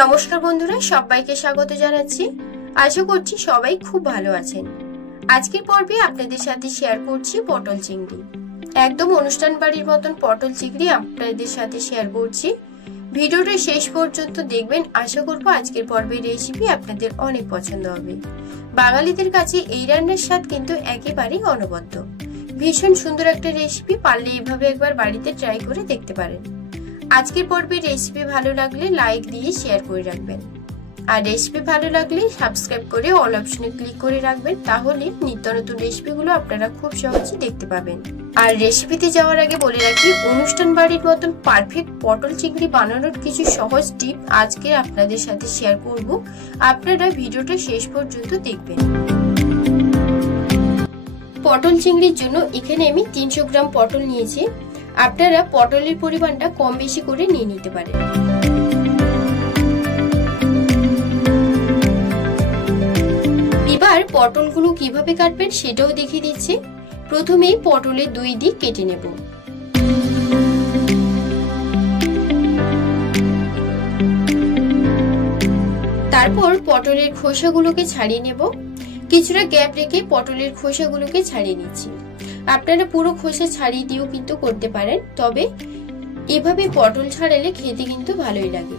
নমস্কার বন্ধুরা, সবাইকে স্বাগত জানাচ্ছি। আশা করছি সবাই খুব ভালো আছেন। আজকের পর্বে আপনাদের সাথে শেয়ার করছি পটল চিংড়ি। একদম অনুষ্ঠান বাড়ির মতন পটল চিংড়ি আপনাদের সাথে শেয়ার করছি। ভিডিওটা শেষ পর্যন্ত দেখবেন। আশা করব আজকের পর্বের রেসিপি আপনাদের অনেক পছন্দ হবে। বাঙালিদের কাছে এই রান্নার স্বাদ কিন্তু একেবারেই অনবদ্য। ভীষণ সুন্দর একটা রেসিপি, পারলে এইভাবে একবার বাড়িতে ট্রাই করে দেখতে পারেন। আজকের পর্বের রেসিপি ভালো লাগলে লাইক দিয়ে শেয়ার করে রাখবেন, আর রেসিপি ভালো লাগলে সাবস্ক্রাইব করে অল অপশনে ক্লিক করে রাখবেন। তাহলে নিত্য নতুন রেসিপিগুলো আপনারা খুব সহজে দেখতে পাবেন। আর রেসিপিতে যাওয়ার আগে বলে রাখি, অনুষ্ঠান বাড়ির মতন পারফেক্ট পটল চিংড়ি বানানোর কিছু সহজ টিপ আজকে আপনাদের সাথে শেয়ার করব। আপনারা ভিডিওটা শেষ পর্যন্ত দেখবেন। পটল চিংড়ির জন্য এখানে আমি 300 গ্রাম পটল নিয়েছি। আপনারা পটলের পরিমাণটা কম বেশি করে নিয়ে নিতে পারেন। এবার পটলগুলো কিভাবে কাটবেন সেটাও দেখিয়ে দিচ্ছি। প্রথমেই পটলের 2 দিক কেটে নেব। তারপর পটলের খোসাগুলোকে ছাড়িয়ে নেব। কিছুটা গ্যাপ রেখে পটলের খোসাগুলোকে ছাড়িয়ে নিচ্ছি। আপনারা পুরো খোসা ছাড়িয়ে দিয়েও কিন্তু করতে পারেন, তবে এভাবে পটল ছাড়ালে খেতে কিন্তু ভালোই লাগে।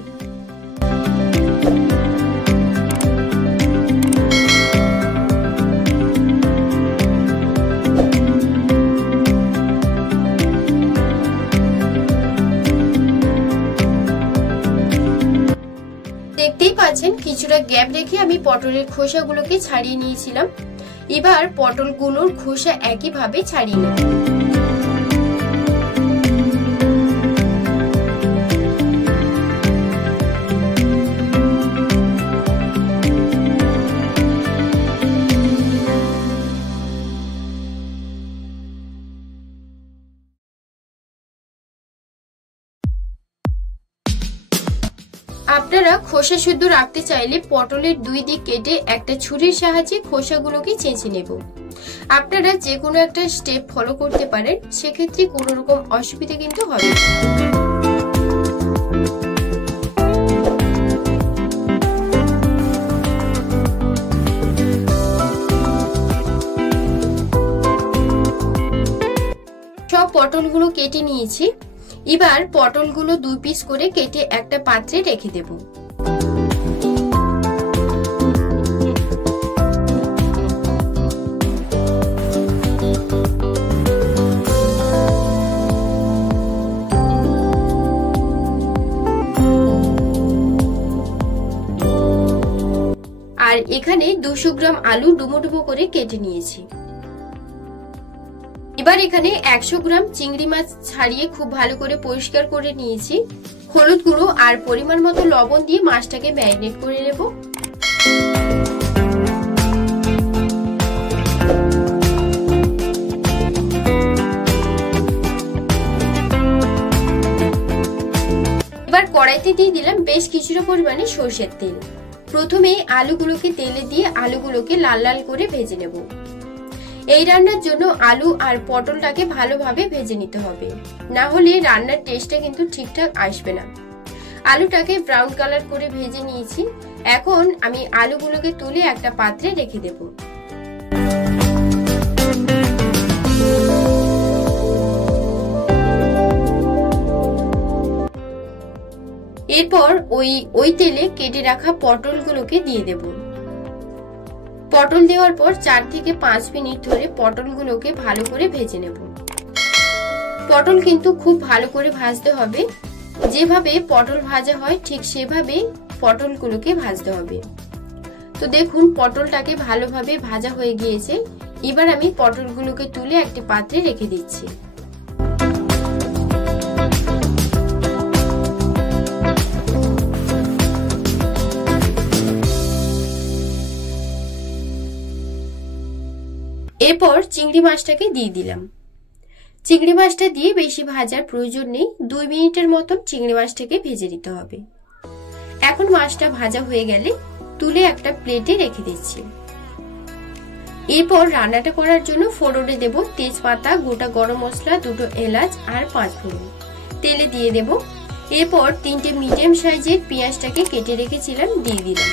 দেখতেই পাচ্ছেন কিছুটা গ্যাপ রেখে আমি পটলের খোসাগুলোকে ছাড়িয়ে নিয়েছিলাম। এবার পটলগুলোর খোসা একইভাবে ছাড়িয়ে নেব। আপনারা খোসা শুদ্ধ রাখতে চাইলে পটলের 2 দিক কেটে একটা ছুরির সাহায্যে খোসাগুলোকে চেঁচে নেব। আপনারা যে কোনো একটা স্টেপ ফলো করতে পারেন, সেক্ষেত্রে কোনো রকম অসুবিধা কিন্তু হবে না। সব পটলগুলো কেটে নিয়েছি। এবার পটলগুলো 2 পিস করে কেটে একটা পাত্রে রেখে দেব। আর এখানে 200 গ্রাম আলু ডুমো ডুমো করে কেটে নিয়েছি। এবার এখানে 100 গ্রাম চিংড়ি মাছ ছাড়িয়ে খুব ভালো করে পরিষ্কার করে নিয়েছি। হলুদ গুঁড়ো আর পরিমাণ মতো লবণ দিয়ে মাছটাকে ম্যারিনেট করে নেব। এবার কড়াইতে দিয়ে দিলাম বেশ কিছুটা পরিমাণে সরষের তেল। প্রথমে আলুগুলোকে তেলে দিয়ে আলুগুলোকে লাল লাল করে ভেজে নেব। এই রান্নার জন্য আলু আর পটলটাকে ভালোভাবে ভেজে নিতে হবে, না হলে রান্নার টেস্টটা কিন্তু ঠিকঠাক আসবে না। আলুটাকে ব্রাউন কালার করে ভেজে নিয়েছি। এখন আমি আলুগুলোকে তুলে একটা পাত্রে রেখে দেব। এরপর ওই তেলে কেটে রাখা পটলগুলোকে দিয়ে দেব। পটল দেওয়ার পর 4 থেকে 5 মিনিট ধরে পটলগুলোকে ভালো করে ভেজে নেব। পটল কিন্তু খুব ভালো করে ভাজতে হবে। যেভাবে পটল ভাজা হয় ঠিক সেভাবে পটলগুলোকে ভাজতে হবে। তো দেখুন পটলটাকে ভালোভাবে ভাজা হয়ে গিয়েছে। এবার আমি পটলগুলোকে তুলে একটা পাত্রে রেখে দিচ্ছি। এরপর চিংড়ি মাছটাকে দিয়ে দিলাম। চিংড়ি মাছটা দিয়ে বেশি ভাজার প্রয়োজন নেই, 2 মিনিটের মতন চিংড়ি মাছটাকে ভেজে নিতে হবে। এখন মাছটা ভাজা হয়ে গেলে তুলে একটা প্লেটে রেখে দিচ্ছি। এরপর রান্নাটা করার জন্য ফোড়নে দেব তেজপাতা, গোটা গরম মশলা, 2 এলাচ আর 5 ফোড়ন। তেলে দিয়ে দেব এরপর 3টে মিডিয়াম সাইজের পেঁয়াজটাকে কেটে রেখেছিলাম দিয়ে দিলাম।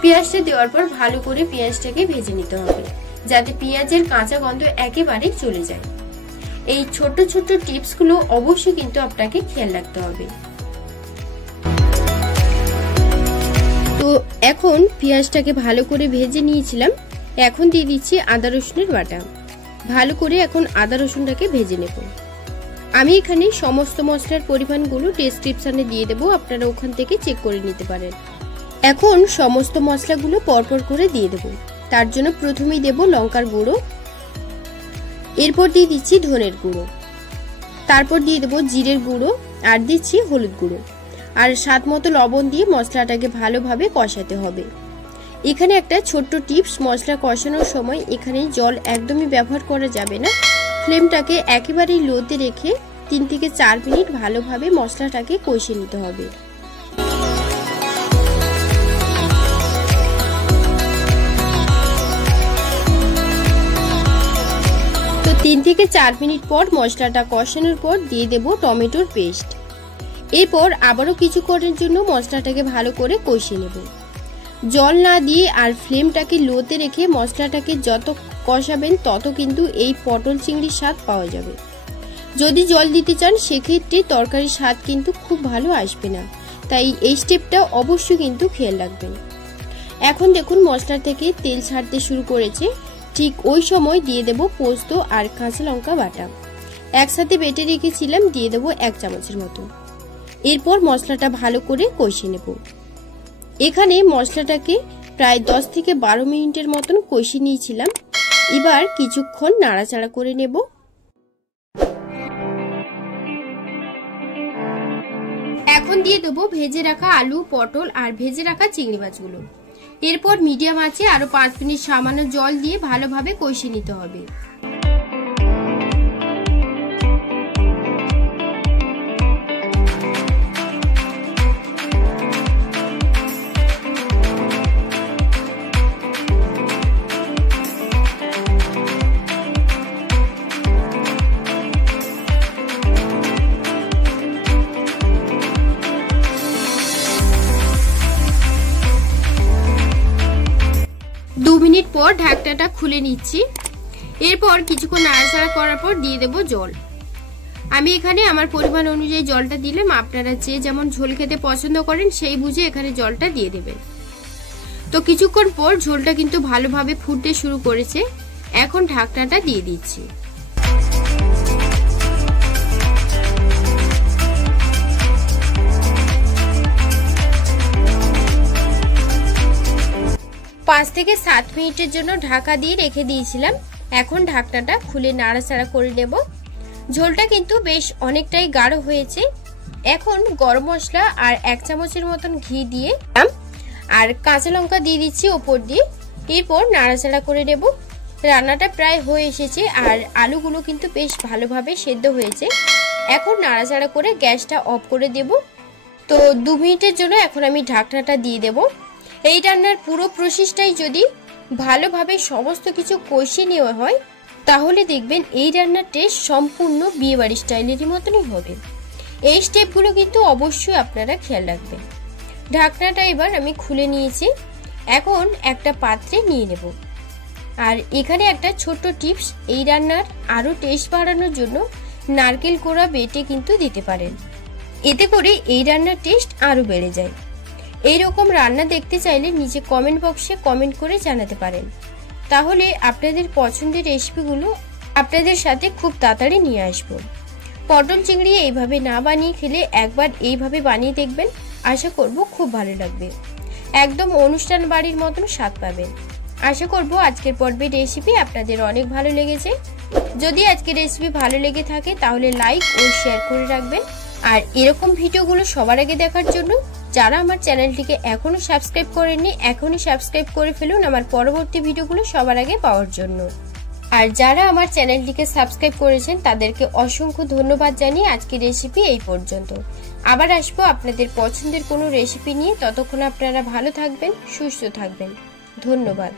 পেঁয়াজটা দেওয়ার পর ভালো করে পেঁয়াজটাকে ভেজে নিতে হবে, যাতে পেঁয়াজের কাঁচা গন্ধ একেবারে চলে যায়। এই ছোট ছোট টিপসগুলো অবশ্যই কিন্তু আপনাকে খেয়াল রাখতে হবে। তো এখন পেঁয়াজটাকে ভালো করে ভেজে নিয়েছিলাম, এখন দিয়ে দিচ্ছি আদা রসুনের বাটা। ভালো করে এখন আদা রসুনটাকে ভেজে নেব। আমি এখানে সমস্ত মশলার পরিমাণগুলো ডেসক্রিপশনে দিয়ে দেবো, আপনারা ওখান থেকে চেক করে নিতে পারেন। এখন সমস্ত মশলাগুলো পরপর করে দিয়ে দেব। তার জন্য প্রথমেই দেব লঙ্কার গুঁড়ো, এরপর দিয়ে দিচ্ছি ধনের গুঁড়ো, তারপর দিয়ে দেবো জিরের গুঁড়ো, আর দিচ্ছি হলুদ গুঁড়ো, আর স্বাদ মতো লবণ দিয়ে মশলাটাকে ভালোভাবে কষাতে হবে। এখানে একটা ছোট্ট টিপস, মশলা কষানোর সময় এখানে জল একদমই ব্যবহার করা যাবে না। ফ্লেমটাকে একেবারেই লোতে রেখে 3 থেকে 4 মিনিট ভালোভাবে মশলাটাকে কষিয়ে নিতে হবে। তো 3 থেকে 4 মিনিট পর মশলাটা কষানোর পর দিয়ে দেব টমেটোর পেস্ট। এরপর আবারও কিছুক্ষণের জন্য মশলাটাকে ভালো করে কষিয়ে নেব। জল না দিয়ে আর ফ্লেমটাকে লোতে রেখে মশলাটাকে যত কষাবেন তত কিন্তু এই পটল চিংড়ির স্বাদ পাওয়া যাবে। যদি জল দিতে চান সেক্ষেত্রে তরকারির স্বাদ কিন্তু খুব ভালো আসবে না, তাই এই স্টেপটা অবশ্যই কিন্তু খেয়াল রাখবেন। এখন দেখুন মশলা থেকে তেল ছাড়তে শুরু করেছে, ঠিক ওই সময় দিয়ে দেব পোস্ত আর কাঁচা লঙ্কা বাটা। একসাথে বেটে রেখেছিলাম, দিয়ে দেব 1 চামচের মতো। এরপর মশলাটা ভালো করে কষিয়ে নেব। এখানে মশলাটাকে প্রায় 10 থেকে 12 মিনিটের মতন কষিয়ে নিয়েছিলাম। এবার কিছুক্ষণ নাড়াচাড়া করে নেব। এখন দিয়ে দেবো ভেজে রাখা আলু, পটল আর ভেজে রাখা চিংড়ি মাছগুলো। এরপর মিডিয়াম আঁচে আরো 5 মিনিট সামান্য জল দিয়ে ভালোভাবে কষিয়ে নিতে হবে। দু মিনিট পর ঢাকনাটা খুলে নিচ্ছি। এরপর কিছুক্ষণ নাড়াচাড়া করার পর দিয়ে দেব জল। আমি এখানে আমার পরিমাণ অনুযায়ী জলটা দিলাম, আপনারা যে যেমন ঝোল খেতে পছন্দ করেন সেই বুঝে এখানে জলটা দিয়ে দেবেন। তো কিছুক্ষণ পর ঝোলটা কিন্তু ভালোভাবে ফুটতে শুরু করেছে, এখন ঢাকনাটা দিয়ে দিচ্ছি। পাঁচ থেকে 7 মিনিটের জন্য ঢাকা দিয়ে রেখে দিয়েছিলাম। এখন ঢাকনাটা খুলে নাড়াচাড়া করে নেব। ঝোলটা কিন্তু বেশ অনেকটাই গাঢ় হয়েছে। এখন গরম মশলা আর 1 চামচের মতন ঘি দিয়ে আর কাঁচা লঙ্কা দিয়ে দিচ্ছি ওপর দিয়ে। এরপর নাড়াচাড়া করে নেব। রান্নাটা প্রায় হয়ে এসেছে আর আলুগুলো কিন্তু বেশ ভালোভাবে সেদ্ধ হয়েছে। এখন নাড়াচাড়া করে গ্যাসটা অফ করে দেব। তো 2 মিনিটের জন্য এখন আমি ঢাকনাটা দিয়ে দেব। এই রান্নার পুরো প্রসেসটাই যদি ভালোভাবে সমস্ত কিছু কষিয়ে নেওয়া হয় তাহলে দেখবেন এই রান্নার টেস্ট সম্পূর্ণ বিয়েবাড়ি স্টাইলেরই মতনই হবে। এই স্টেপগুলো কিন্তু অবশ্যই আপনারা খেয়াল রাখবেন। ঢাকনাটা এবার আমি খুলে নিয়েছি। এখন একটা পাত্রে নিয়ে নেব। আর এখানে একটা ছোট্ট টিপস, এই রান্নার আরো টেস্ট বাড়ানোর জন্য নারকেল কোড়া বেটে কিন্তু দিতে পারেন, এতে করে এই রান্নার টেস্ট আরো বেড়ে যায়। এইরকম রান্না দেখতে চাইলে নিচে কমেন্ট বক্সে কমেন্ট করে জানাতে পারেন, তাহলে আপনাদের পছন্দের রেসিপিগুলো আপনাদের সাথে খুব তাড়াতাড়ি নিয়ে আসবো। পটল চিংড়ি এইভাবে না বানিয়ে খেলে একবার এইভাবে বানিয়ে দেখবেন, আশা করব খুব ভালো লাগবে। একদম অনুষ্ঠান বাড়ির মতন স্বাদ পাবেন। আশা করব আজকের পর্বের রেসিপি আপনাদের অনেক ভালো লেগেছে। যদি আজকের রেসিপি ভালো লেগে থাকে তাহলে লাইক ও শেয়ার করে রাখবেন। আর এরকম ভিডিওগুলো সবার আগে দেখার জন্য যারা আমার চ্যানেলটিকে এখনো সাবস্ক্রাইব করেননি এখনই সাবস্ক্রাইব করে ফেলুন আমার পরবর্তী ভিডিওগুলো সবার আগে পাওয়ার জন্য। আর যারা আমার চ্যানেলটিকে সাবস্ক্রাইব করেছেন তাদেরকে অসংখ্য ধন্যবাদ জানিয়ে আজকের রেসিপি এই পর্যন্ত। আবার আসবো আপনাদের পছন্দের কোনো রেসিপি নিয়ে। ততক্ষণ আপনারা ভালো থাকবেন, সুস্থ থাকবেন। ধন্যবাদ।